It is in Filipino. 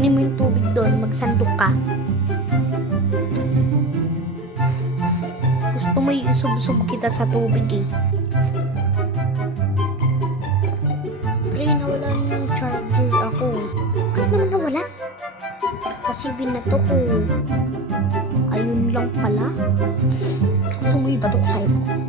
kunin mo yung tubig doon, magsandok ka. Gusto mo iusub-sub kita sa tubig eh. Pre, nawala na yung charger ako. Bakit naman nawala? Kasi binato ko. Ayun lang pala. Gusto mo ibato ko sa'yo.